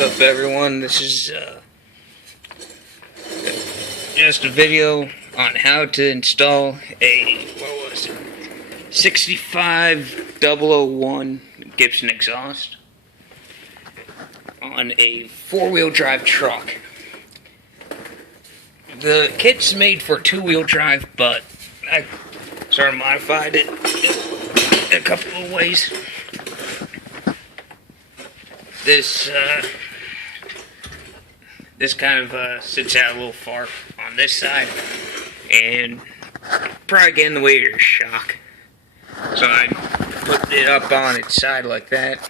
What's up, everyone? This is just a video on how to install a 65001 Gibson exhaust on a four-wheel drive truck. The kit's made for two-wheel drive, but I sort of modified it in a couple of ways. This kind of sits out a little far on this side, and probably get in the way of your shock. So I put it up on its side like that.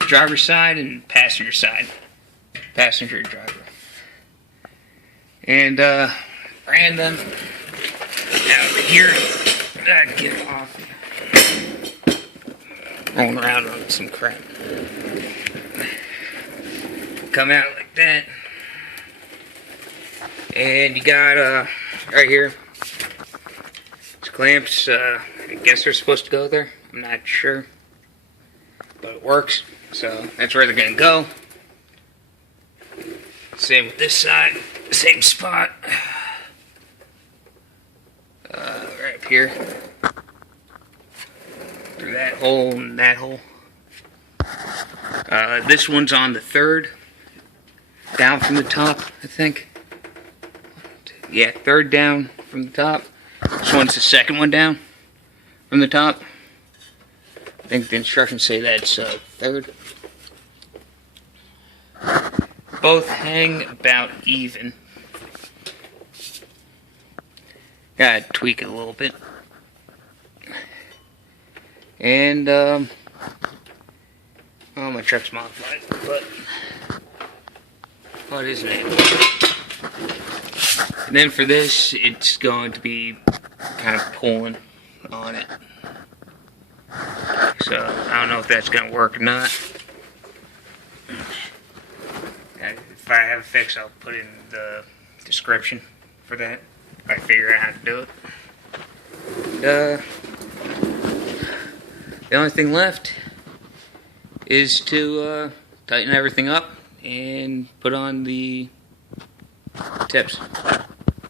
Driver's side and passenger side. Passenger driver. And ran them out of here. Get it off. Rolling around on some crap. Come out like that. And you got right here, these clamps. I guess they're supposed to go there. I'm not sure, but it works. So that's where they're gonna go. Same with this side, same spot. Right up here, through that hole and that hole. This one's on the third, down from the top, I think. Yeah, third down from the top. This one's the second one down from the top. I think the instructions say that's third. Both hang about even. Gotta tweak it a little bit. And, well, my truck's modified, but what is it? And then for this, it's going to be kind of pulling on it. So, I don't know if that's going to work or not. If I have a fix, I'll put in the description for that. If I figure out how to do it. The only thing left is to tighten everything up and put on the tips.